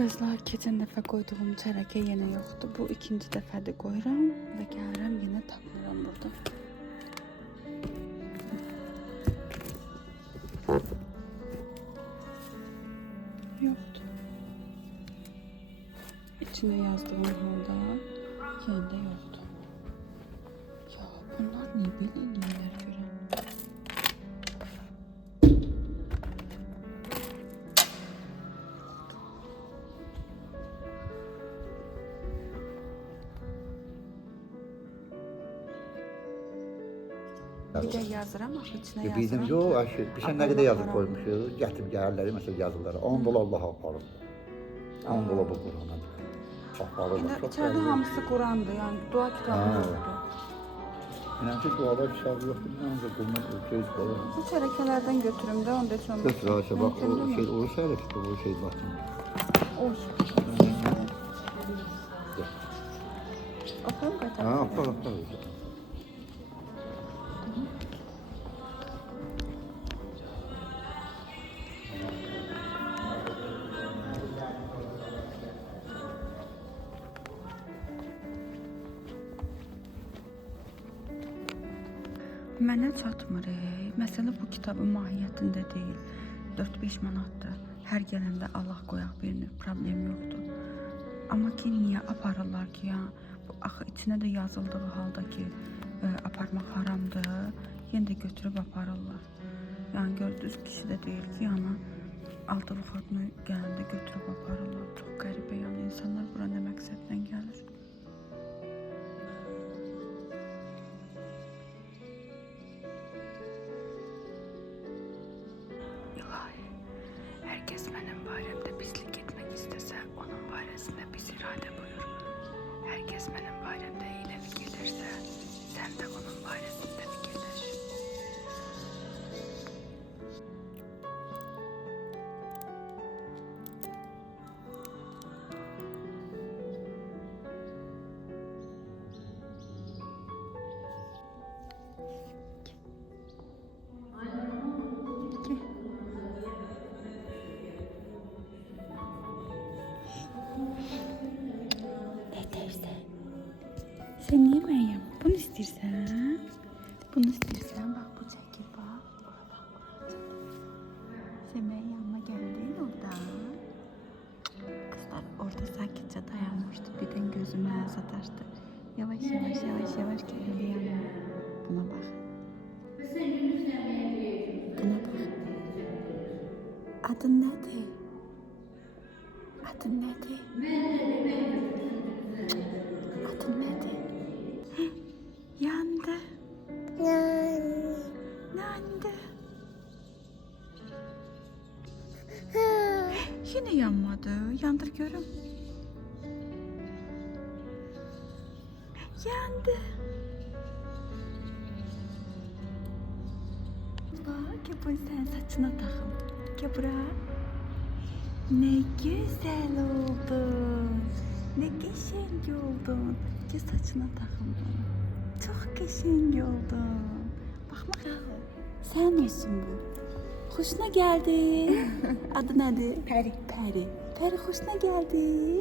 Qızlar, keçən dəfə qoyduğum çərəkə yenə yoxdur. Bu ikinci dəfədir qoyuram və gəlirəm yenə tapmıram burada. Yoxdur. İçinə yazdığım halda yenə də yoxdur. Ya bunlar niyə belə eləyirlər görən? Bir de yazıram, axı içinə yazıram. Bildim, yox, aşı, bir şey nə qədər yazıb qoymuşuq, gətirib gəlirləri, məsələn yazırlar, 10 dolar Allah aparır. 10 dolar bu Qur'ana. Aparırlar. İçəridə hamısı Qurandır, yəni dua kitabı yoxdur. İnanın ki, dualar kitabı yoxdur, ancaq qılmaq söz qoyur. Bu çərəkələrdən götürüm də, onda heç olmaz. Götür, Ayşə, bax, o şey, o şərəkdir, o şey baxın. Oy. Aparım qaytar. Ha, apar. Mənə çatmır. Məsələ bu kitabın mahiyyətində deyil. 4-5 manatdır. Hər gələndə Allah qoyaq birini, problem yoxdur. Amma ki, niyə aparırlar ki, ya? Bu axı içinə də yazıldığı halda ki, aparmaq haramdır. Yenə də götürüb aparırlar. Yəni gördüyünüz kişi də deyir ki, yəni aldığını gələndə götürüb aparırlar. Çox qəribə, yəni insanlar bura nə məqsədlə gəlir? Herkes benim baremde pislik etmek istese onun baresinde pis irade buyur. Herkes benim baremde hile fikirlerse sen de onun baresinde fikirleş. Sen niye Meryem? Bunu istersen. Bunu istersen bak bu çekil bak. Bak buraya. Sen Meryem'e geldin oradan. Kızlar orada sakitçe dayanmıştı. Birden gözüme sataştı. Yavaş yavaş geldi yanıma. Buna bak. Buna bak. Adın nedir? Adın nedir? Adın nedir? Yandı. Yandı. Yine yanmadı. Yandır görüm. Yandı. Bak, gel bunu sen saçına takın. Gel buraya. Ne güzel oldun. Ne geçenk oldun. Gel saçına takın bunu. Çok geçenk oldun. Bakmak sen olsun bu. Hoşuna geldi. Adı nedir? Peri. Peri hoşuna geldi.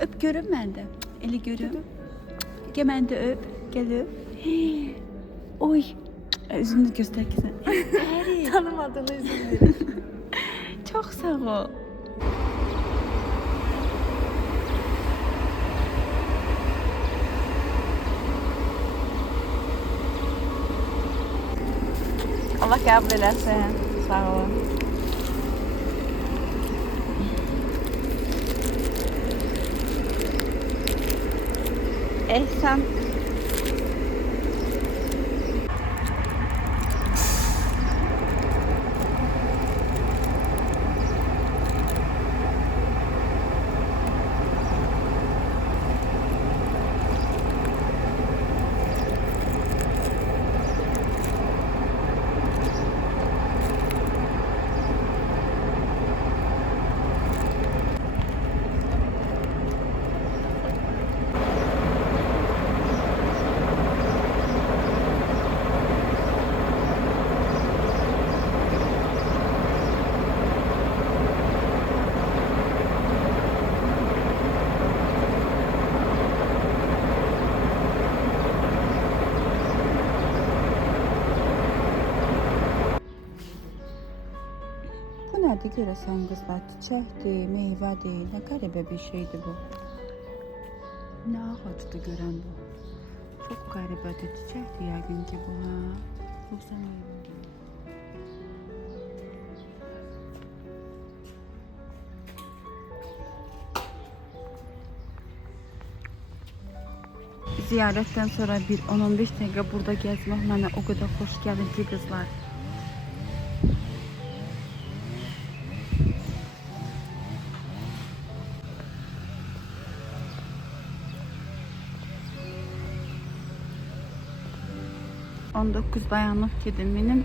Öp görüm ben de. Eli görüm. Gel ben de öp. Gel öp. Oy. Üzümünü göster ki sen. Peri. Tanımadığını üzüm. Çok sağ ol. Allah kabul eləsin. Sağ olun. Ehsan. nədir görəsən qızlar? Çiçəkdir, meyvədir, nə qəribə bir şeydir bu. Nə ağacıdır görən bu? Çox qəribədir, çiçəkdir yəqin ki bu, hə? Yoxsa meyvədir. Ziyarətdən sonra bir 10-15 dəqiqə burada gəzmək mənə o qədər xoş gəlir ki qızlar. On 9 dayanıb gedim benim.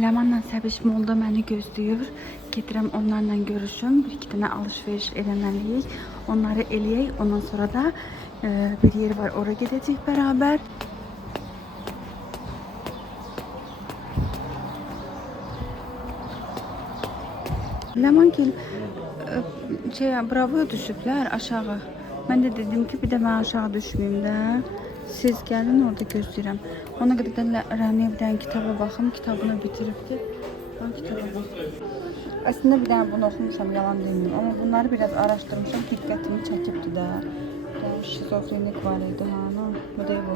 Ləmanla Səbiş molda məni gözləyir. Gedirəm onlarla görüşüm. Bir iki dənə alış-veriş eləməliyik. Onları eləyək. Ondan sonra da bir yer var. Oraya gedəcəyik bərabər. Ləmangil bravoya düşüblər aşağı. Mən də dedim ki, bir də mən aşağı düşməyim də. Siz gəlin, orada gözləyirəm. Ona qədər də Rəniyə bir dənə kitaba baxım. Kitabını bitiribdi. Ben kitaba baxım. Əslində bir dənə bunu oxumuşam, yalan deməyim. Amma bunları biraz araşdırmışam, diqqətimi çəkibdi də. Şizofrenik var idi, ha. Bu da bu.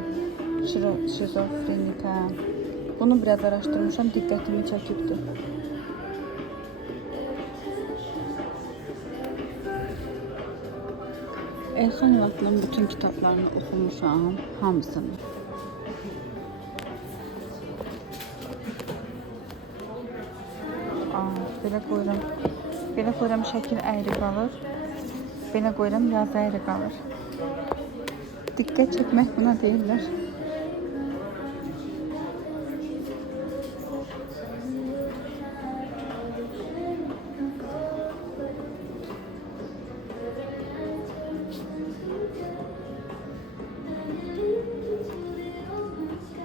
Şizofrenik, ha. Bunu biraz araşdırmışam, diqqətimi çəkibdi. Elxan Evatlı'nın bütün kitaplarını okumuşam, hamısını. Belə qoyuram şəkil əyri qalır. Belə qoyuram yazı əyri qalır. Diqqət çəkmək buna deyirlər.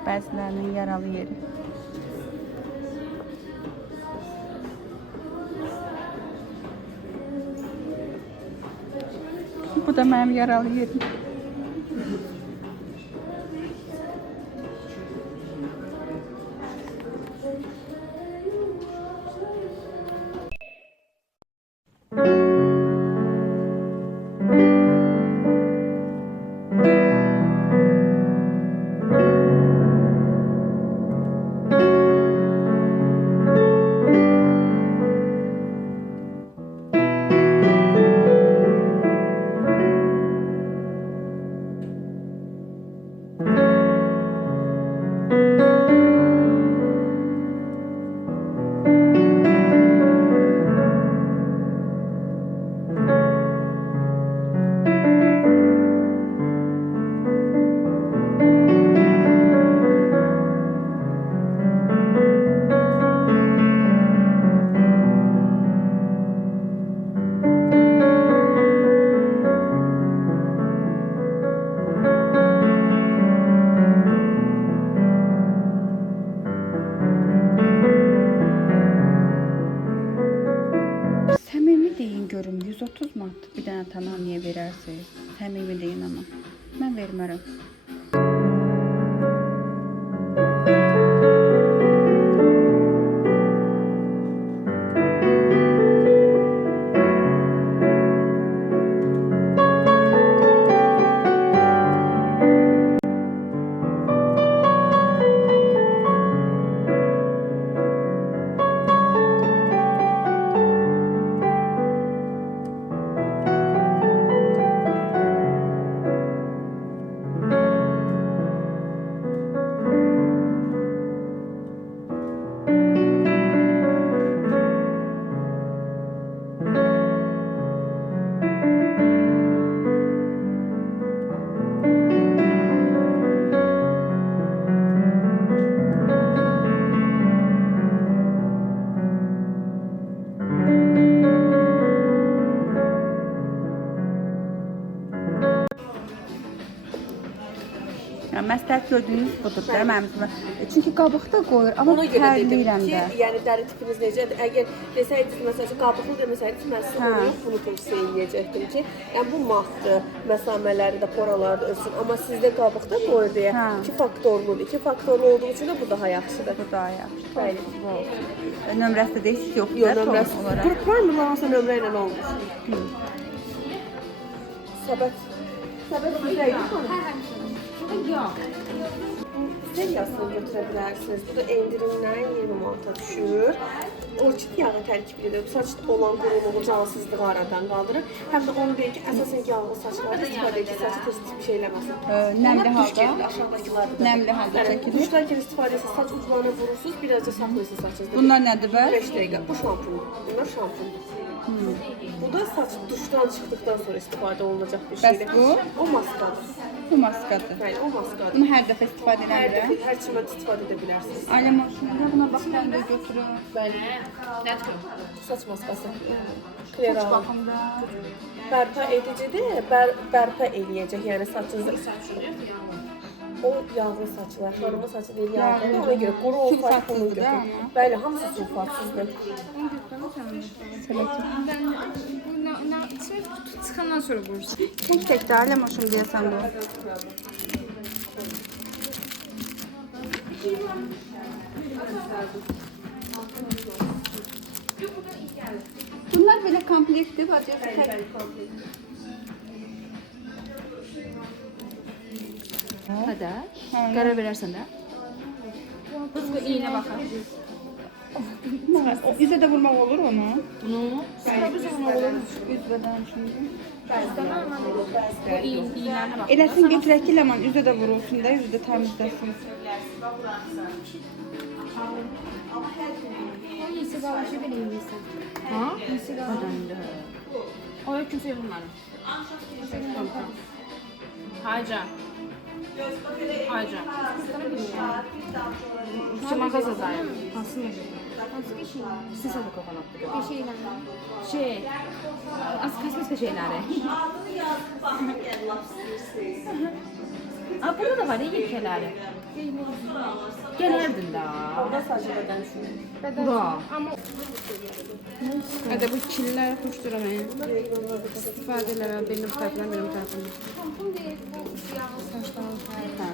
Bəzilərinin yaralı yeri. Bu da mənim yaralı yerim. Görüm 130 manat bir dənə tamamiyə verərsiniz. Səmimi deyin amma. Mən vermərəm. məsləhət gördüyünüz budur da mənim üçün. Çünki qabıqda qoyur, amma Ona görə dedim tərləyirəm ki, də. yəni dəri tipiniz necədir? Əgər desəydiniz məsələn qabıqlı deməsəydiniz mən sizə Hə. bunu yox, bunu tövsiyə edəcəkdim ki, yəni bu matdır, məsamələri də, poraları da ölsün. Amma sizdə qabıqda qoyur deyə Hə. iki faktorludur. İki faktorlu olduğu üçün də bu daha yaxşıdır. Bu da yaxşı. Bəli. Nömrəsi də heç yoxdur. Yox, da, nömrəsi. ton olaraq. Primerlarsa nömrə ilə olmuş. Səbət. Səbət sizə idi. Seriyasını götürə bilərsiniz. Bu da endirimlə 20 manata düşür. Orkid yağı tərkiblidir. Saç olan quruluğu, cansızlığı aradan qaldırır. Həm də onu deyir ki, əsasən yağlı saçlarda istifadə edir, saçı tez bir şey eləməsin. Nəmli Ona duş halda? gelir, aşağıdakılar da. Nəmli halda çəkilir. Duşlarkən istifadə etsiniz, saç uclarına vurursunuz, birazca saxlayırsınız saçınızda. Bunlar nədir bə? 5 dəqiqə. Bu şampun. Bunlar şampun. Bu da saç duşdan çıxdıqdan sonra istifadə olunacaq bir Bəs şeydir. bu? O maskadır. Bu maskadır. Bəli, o maskadır. Bunu hər dəfə istifadə Hər edirəm. dəfə, hər çimə istifadə edə bilərsiniz. Ailə maşınında buna baxıram da götürürəm. Bəli. Saç maskası. Kleral. Baxımda. Bərpa edicidir, bərpa eləyəcək, yəni saçınızı. O yağlı saçlar, xanımın saçı deyil yağlıdır, ona görə quru olsaydı bunu Sulfatsızdır da götür. amma. Bəli, hamısı sulfatsızdır. Çıxandan sonra vurursun. Tek də ailə maşını deyəsən bu. Bunlar belə komplektdir, vaziyəti tək. Hadi. Qərar verərsən də. Bu iynə baxar. O üzə də vurmaq olur onu. Bunu sıra bir zaman olur. Üzbədən şimdi. Bu iynələrinə bax. Eləsin götürək ki, ləman üzə də vurulsun da, üzü də təmizləsin. Neyse balışı bir iynəsən. Ha? Neyse balışı. O yok kimse yok bunların. Hayca. Hayca. Şu mağaza zayıf. Nasıl mı? Siz de kokonatlı. Bir şeyler. Şey, az kosmetik şeyleri. Aa, burada da var ya yelkeleri. Gelerdin daha. Orada saçı bədən şunu. Bura. Ama Hadi bu kirliler hoş duramaya. İstifadeler benim tarafından benim tarafımdan. tampon değil bu yağlı saçlar.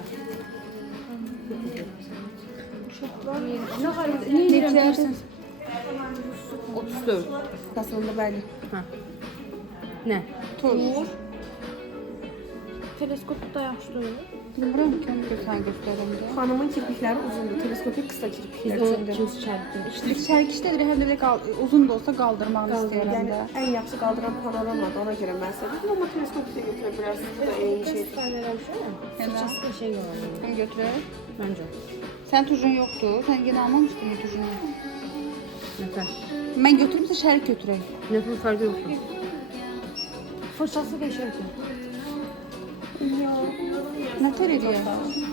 Ne diyorsun? 34. Kasıldı bəli. Ha. Ne? Tur. Teleskopda yaxşı durur. Bilmirəm ki, onu götürən göstərəm də. Xanımın kirpikləri uzundur, teleskopik qısa kirpiklər O içində. kimse çarptı. Şərk işlədir, həm də belə uzun da olsa qaldırmağını istəyirəm Yəni də. ən yaxşı qaldıran panoramadır, ona görə mən sizə dedim, amma teleskopik də götürə bilərsiniz. Bu da eyni şeydir. Başka şey yok. Sən götürək. Bence. Sən tujun yoxdur, sən yenə almamışdın tujunu. Yeter. Mən götürümsə şərik götürək. Ne bu farkı yok. Fırçası geçerdi. Nə tər edir?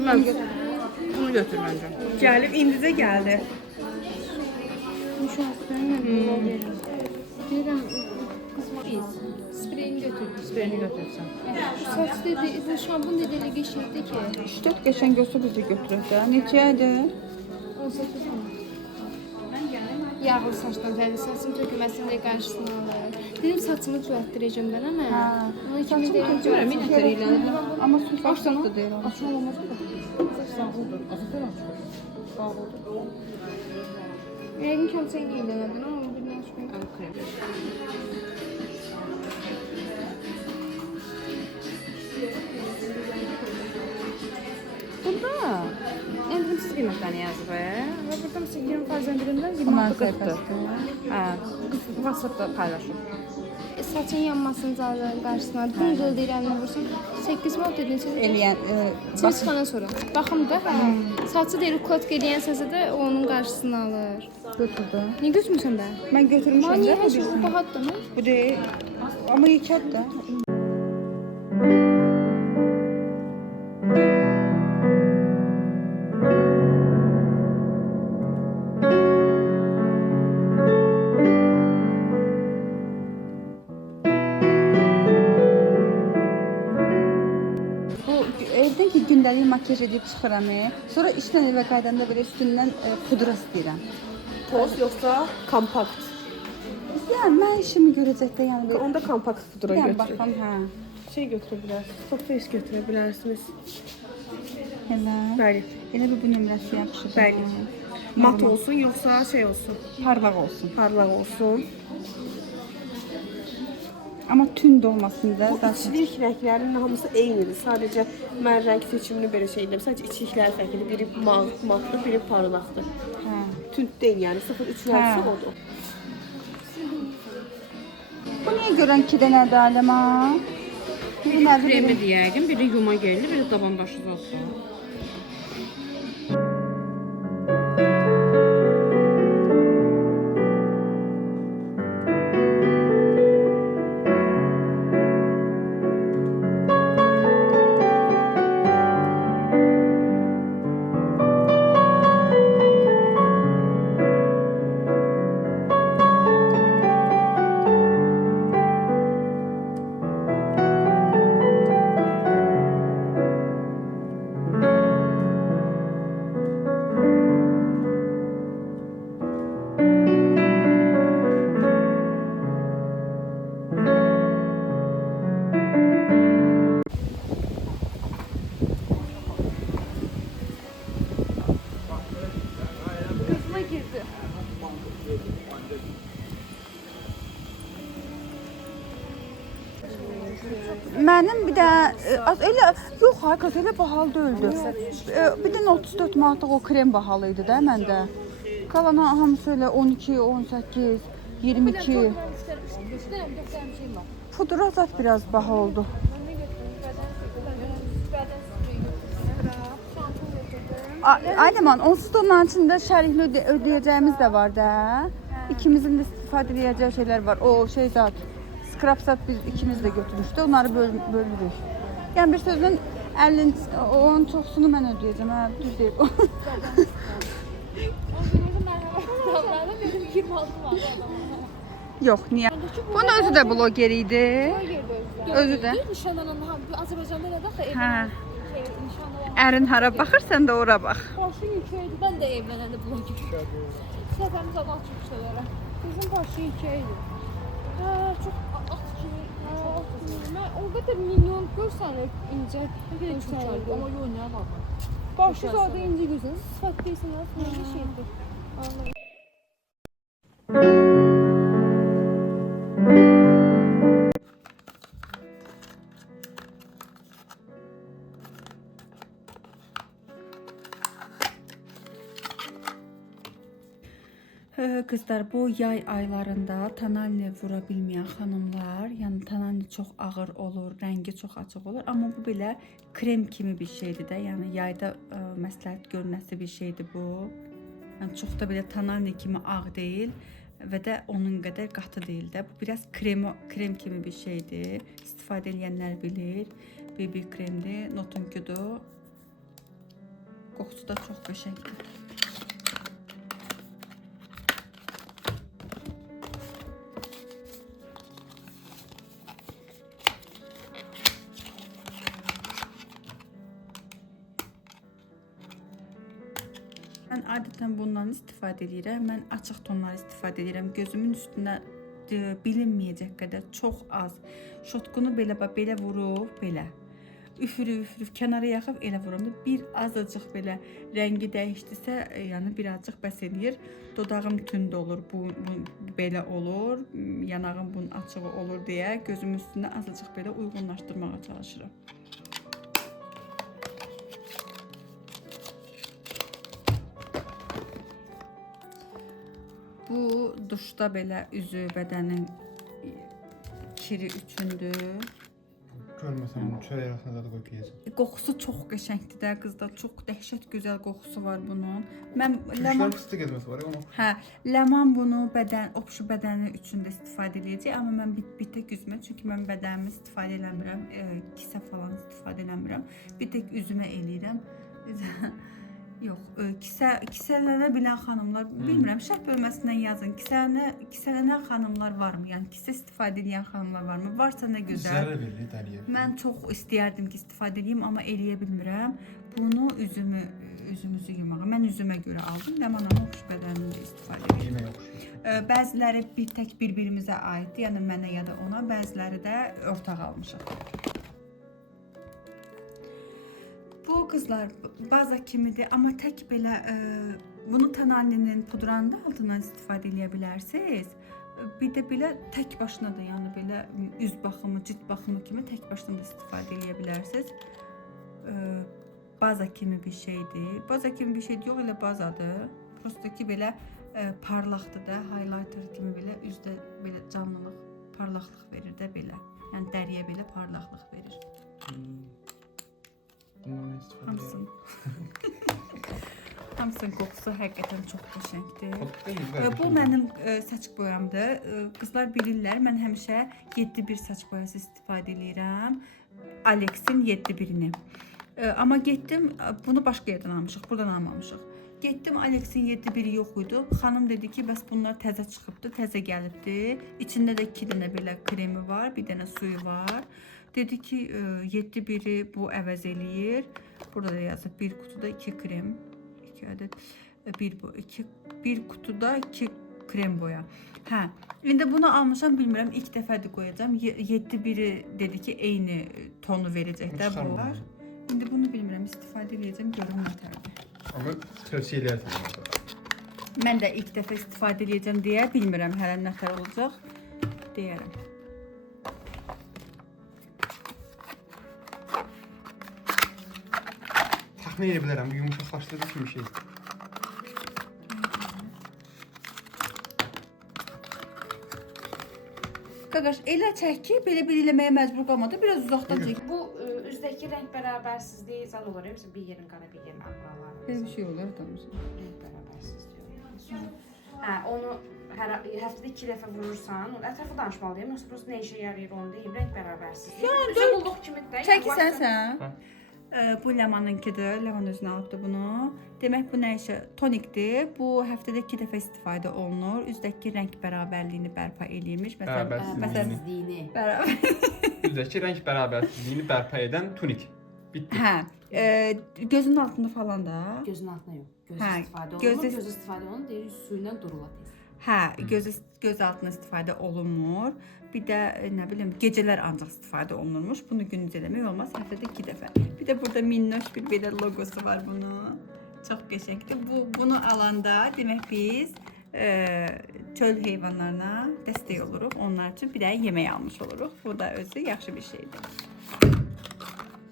Ben bunu götür bence. Gəlib indicə gəldi. Deyirəm, qızma spreyini götür. Spreyini götürsen. Bu saç dedi, bu şampun dedi elə geçirdi ki. 3-4 qəşəng göstər bizi götürək də. Neçəyədir? 18 sene. Yağlı saçdan təzə saçım tökülməsin deyə qarşısını alır. Dedim saçımı düzəltdirəcəm mən amma. Hə. Ona kimi deyirəm. Görürüm yine teriyle. Amma sulfatlı da deyir onu. Rəngin kəmsən qeydənədin amma bilmən çıxmıyor. Krem. Burada endirimsiz qiymətlərini yazıb. Və burada məsələn 20% endirimdən 20 Onlar qıtdır. səhifəsidir. Hə, WhatsApp-da paylaşır. Saçın yanmasını cazı qarşısına dınqıl deyirəm vursun. 8 manat dedin siz. Eləyən, Siz çıxandan sonra. Baxım da, hə. Saçı deyir kot eləyən səsə də onun qarşısını alır. götürdü. Niyə götürmüsən bə? Mən götürmüşəm Niyə də hər şey birisini. bahatdır mı? Bu deyil. Amma yekət də. Bu evdəki gün gündəlik makiyaj edib çıxıram. Sonra işdən evə qayıdanda belə üstündən pudra istəyirəm. Toz yoxsa kompakt? Yəni mən işimi görəcəkdə yəni belə Onda kompakt pudra yəni götürün. baxım, hə. Şey götürə bilərsiniz. Top face götürə bilərsiniz. Elə. Bəli. Elə bu nömrəsi yaxşıdır. Bəli. Mat olsun yoxsa şey olsun? Parlaq olsun. Parlaq olsun. Amma tünd olmasın da. Bu içlik rənglərinin hamısı eynidir. Sadəcə mən rəng seçimini belə şey edirəm. Sadəcə içliklər fərqlidir. Biri matdır, biri parlaqdır. Hə. Tünd deyil yəni. 0.3 rəngsi Hə. odur. Bu niyə görən 2 dənədir aləma? Biri nədir? Kremi deyəydin, biri yuma geldi, biri daban başı zatı. Mənim bir də elə yox, ay qız elə bahalı deyildi. Bir də 34 manatlıq o krem bahalı idi də məndə. Qalan hamısı elə 12, 18, 22. Pudra zat biraz baha oldu. Aynen, onsuz da onların içində şərihli ödəyəcəyimiz də var da. İkimizin də istifadə edəcəyi şeylər var. O şey zat, skrap zat biz ikimiz də götürmüşdük. Onları bölürük. Yəni bir sözlə 50, onun çoxsunu mən ödəyəcəm. Hə, düz deyib. Yox, niyə? Bunun özü də bloger idi. Özü də. Nişanlanan Azərbaycanda elə də Hə. Ərin hara baxır, sən də ora bax. başı yükəydi. Mən də evlənəndə bloger. Səfərimiz adam çox şeylərə. Bizim başı yükəydi. Hə, çox at kimi. Mən o qədər milyon görsən incə görsənir. Amma yox, nə var? Başı zaten incə gözünüz. Sifət deyilsiniz, necə şeydir. Anladım. Qızlar, bu yay aylarında tonalni vura bilməyən xanımlar, yəni tonalni çox ağır olur, rəngi çox açıq olur, amma bu belə krem kimi bir şeydir də, yəni yayda məsləhət görünəsi bir şeydir bu. Yəni çox da belə tonalni kimi ağ deyil və də onun qədər qatı deyil də. Bu biraz krem kimi bir şeydir. İstifadə edənlər bilir. BB kremdir, Notunkudur. Qoxusu da çox qəşəngdir. Mən adətən bundan istifadə edirəm. Mən açıq tonlar istifadə edirəm. Gözümün üstünə bilinməyəcək qədər çox az. Şotqunu belə vurub, belə üfürüb kənara yaxıb elə vururam da bir azıcıq belə rəngi dəyişdisə, yəni birazcıq bəs eləyir. Dodağım tünd olur, bu belə olur, yanağım bunun açığı olur deyə gözümün üstünə azıcıq belə uyğunlaşdırmağa çalışıram. Bu duşda belə üzü, bədənin kiri üçündür. Görməsəm bunu çörək arasına da qoyub yeyəcəm. Qoxusu çox qəşəngdir də qızlar. Çox dəhşət gözəl qoxusu var bunun. Mən Ləman fıstıq ezməsi var ya onu. Hə, ləman bunu obşu bədəni üçün də istifadə edəcək, amma mən bir tək üzümə, çünki mən bədənimi istifadə eləmirəm, kisə falan istifadə eləmirəm. Bir tək üzümə eləyirəm. Yox, kisələnə bilən xanımlar, bilmirəm, şərh bölməsindən yazın. Kisələnən xanımlar varmı? Yəni kisə istifadə edən xanımlar varmı? Varsa nə gözəl. Zərər verir dəliyə. Mən çox istəyərdim ki, istifadə edeyim, amma eləyə bilmirəm. Bunu üzümüzü yumağa. Mən üzümə görə aldım. Ləman Hanım xoş bədənində istifadə edir. Yeməyə oxşuyur. Bəziləri tək bir-birimizə aiddir, yəni mənə ya da ona, bəziləri də ortaq almışıq. Bu qızlar baza kimidir, amma tək belə bunu Tananinin pudranın da altından istifadə edə bilərsiniz. Bir də belə tək başına da, yəni belə üz baxımı, cilt baxımı kimi tək başına da istifadə edə bilərsiniz. Baza kimi bir şeydir. Baza kimi bir şeydir, yox elə bazadır. Prosta ki belə parlaqdır da, highlighter kimi belə üzdə belə canlılıq, parlaqlıq verir də belə. Yəni dəriyə belə parlaqlıq verir. Bundan istifadə Hamısın. Hamısının qoxusu həqiqətən çox qəşəngdir. edir. Bu mənim saç boyamdır. Qızlar bilirlər, mən həmişə 7-1 saç boyası istifadə edirəm. Alex'in 7-1-ini. Amma getdim, bunu başqa yerdən almışıq, buradan almamışıq. Getdim, Alex'in 7-1-i yox idi. Xanım dedi ki, bəs bunlar təzə çıxıbdı, təzə gəlibdi. İçində də 2 dənə belə kremi var, bir dənə suyu var. Dedi ki, 7-1-i bu əvəz eləyir. Burada da yazıb bir kutuda 2 krem, 2 ədəd, bir kutuda 2 krem boya. Hə, indi bunu almışam, bilmirəm, ilk dəfədir qoyacağam. 7-1-i dedi ki, eyni tonu verəcək də bu var. İndi bunu bilmirəm, istifadə edəcəm, görüm nətərdir. Amma tövsiyə edərəm. Mən də ilk dəfə istifadə edəcəm deyə bilmirəm hələ nətər olacaq deyərəm. Təxmin edə bilərəm, bu yumuşaqlaşdırıcı kimi şey. Qaqaş, elə çək ki, belə bir eləməyə məcbur qalmadı, biraz uzaqdan çək. Bu üzdəki rəng bərabərsizliyi zad olur, mesela bir yerin qara, bir yerin ağ buralar. Belə bir şey olur, tamam. Rəng bərabərsizliyi. Hə, onu həftədə 2 dəfə vurursan, onu ətrafı danışmalıyım, yoxsa prosta nə işə yarayır onu deyim, rəng bərabərsizliyi. Yəni, üzə bulduq kimi də. Çəkirsən sən? Bu Ləmanınkidir, Ləman özünə alıbdır bunu. Demək bu nə işə? Tonikdir. Bu həftədə 2 dəfə istifadə olunur. Üzdəki rəng bərabərliyini bərpa eləyirmiş. Bərabərsizliyini. Üzdəki rəng bərabərsizliyini bərpa edən tunik. Bitdi. Hə, gözün altında falan da. Gözün altına yox. Göz Hə, istifadə göz olunur. Göz istifadə olunur, deyir suyla durula tez. Hə, göz altına istifadə olunmur. Bir də nə bilim, gecələr ancaq istifadə olunurmuş. Bunu gündüz eləmək olmaz, həftədə 2 dəfə. Bir də burada minnoş bir belə loqosu var bunun. Çox qəşəngdir. Bunu alanda demək biz çöl heyvanlarına dəstək oluruq. Onlar üçün bir də yemək almış oluruq. Bu da özü yaxşı bir şeydir.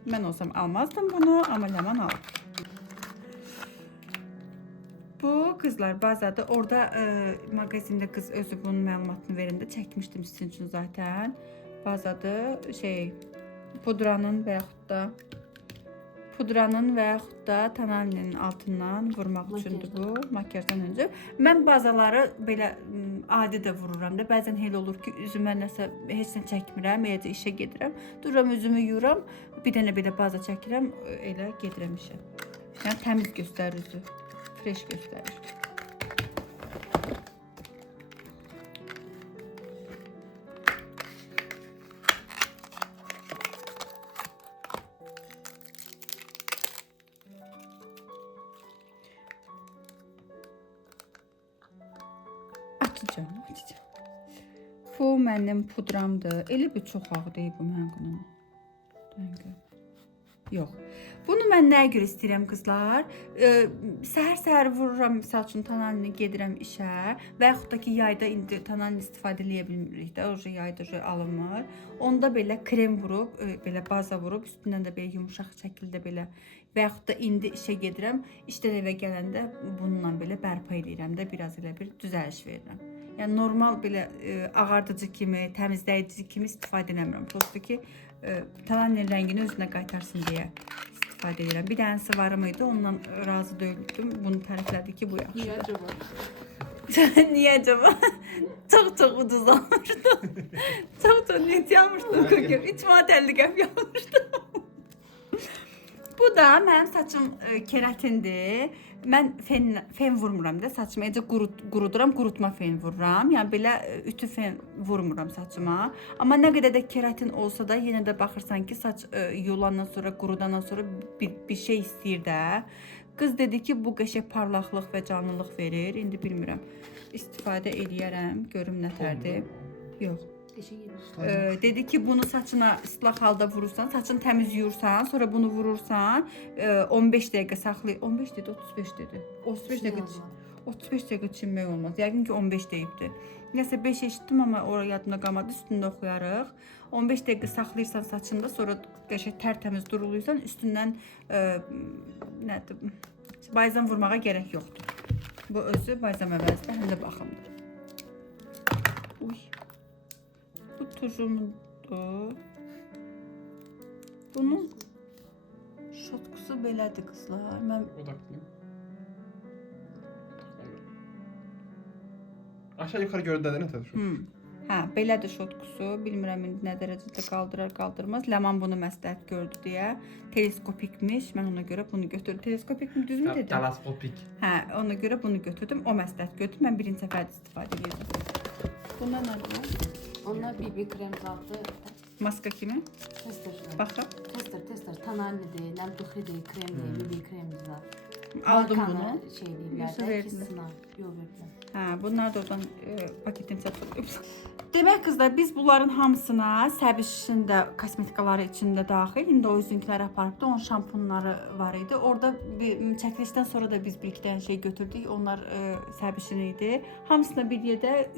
Mən olsam almazdım bunu, amma Ləman alır. Bu qızlar bazadır. Orada mağazində qız özü bunun məlumatını verəndə çəkmişdim sizin üçün zaten. Bazadır pudranın və yaxud da Tananinin altından vurmaq üçündür bu, makyajdan öncə. Mən bazaları belə adi də vururam da. Bəzən elə olur ki, üzümə nəsə heç nə çəkmirəm, eləcə işə gedirəm. Dururam, üzümü yuyuram, bir dənə belə baza çəkirəm, elə gedirəm işə. Yəni təmiz göstərir üzü. Fresh göstərir. Açacağım. Bu mənim pudramdır. Elə bir çox ağ deyil bu mənim qınama. Yox. Bunu mən nəyə görə istəyirəm qızlar? Səhər-səhər vururam, misal üçün Tananini gedirəm işə və yaxud da ki, yayda indi Tananini istifadə edə bilmirik də, yayda alınmır. Onda belə krem vurub, belə baza vurub, üstündən də belə yumuşaq şəkildə belə və yaxud da indi işə gedirəm, işdən evə gələndə bununla belə bərpa edirəm də, biraz elə bir düzəliş verirəm. Yəni normal belə ağardıcı kimi, təmizləyici kimi istifadə eləmirəm. Prosta ki, Tananinin rəngini özünə qaytarsın deyə istifadə edirəm. Bir dənəsi varım idi, ondan razı deyildim. Bunu təriflədi ki, bu yaxşı. Niyə acaba? Niyə acaba? Çox ucuz almışdı. Çox net almışdım. 3 manat 50 qəpik almışdım. Bu da mənim saçım keratindir. Mən fen vurmuram da saçıma. Necə quruduram, qurutma fen vururam. Yəni belə ütü fen vurmuram saçıma. Amma nə qədər də keratin olsa da yenə də baxırsan ki, saç yulandan sonra, qurudandan sonra bir şey istəyir də. Qız dedi ki, bu qəşəng parlaqlıq və canlılıq verir. İndi bilmirəm. İstifadə eləyərəm, görüm nətərdir. Yox. Dedi ki, bunu saçına ıslaq halda vurursan, saçını təmiz yuyursan, sonra bunu vurursan, 15 dəqiqə saxlay. 15 dedi, 35 dedi. 35 dəqiqə çinmək olmaz. Yəqin ki, 15 deyibdi. Nəsə 5 eşitdim, amma oraya yadımda qalmadı. Üstündə oxuyarıq. 15 dəqiqə saxlayırsan saçında, sonra qəşəng tərtəmiz duruluysan, üstündən nədir? Bayzam vurmağa gərək yoxdur. Bu özü bayzam əvəzdir, həm də baxımdır. Uy. Bu tujumdur. Bunun şotkusu belədir qızlar. Mən Odaqlayım. Aşağı yuxarı gördüyündə nə düşür? Hə, belədir şotkusu. Bilmirəm indi nə dərəcədə qaldırar, qaldırmaz. Ləman bunu məsləhət gördü deyə. Teleskopikmiş. Mən ona görə bunu götürdüm. Teleskopikmi düzmü dedim? Teleskopik. Hə, ona görə bunu götürdüm. O məsləhət gördüm. Mən birinci səfərdə istifadə edirəm. Bunlar nədir? Onlar BB krem zatı. Maska kimi. Tester. Baxın. Tester. Tonallidir, nəmtuxidir, kremdir, BB kremdir zat. Aldım bunu. Şey deyirlər Yoxsa də, verdilər? ki, sınav. Yox, verdilər. Hə, bunlar da oradan paketin satılıb. Demək qızlar, biz bunların hamısına Səbişin də kosmetikaları içində daxil. İndi o üzüntüləri aparıbdı, onun şampunları var idi. Orada çəkilişdən sonra da biz bir iki dənə şey götürdük. Onlar Səbişin idi. Hamısına bir yerdə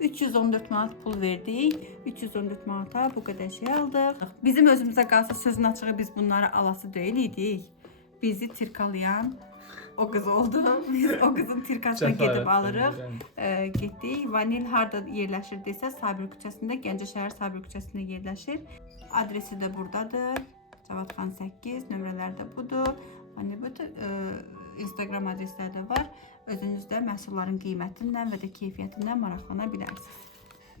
314 manat pul verdik. 314 manata bu qədər şey aldıq. Bizim özümüzə qalsa sözün açığı biz bunları alası deyil idik. Bizi tirkalayan o qız oldu. Biz o qızın tirkasına gedib alırıq. Getdik. Vanil harda yerləşir desə, Sabir küçəsində, Gəncə şəhər Sabir küçəsində yerləşir. Adresi də buradadır. Cavadxan 8, nömrələri də budur. Vanil budur. Instagram adresləri də var. Özünüz də məhsulların qiymətindən və də keyfiyyətindən maraqlana bilərsiniz.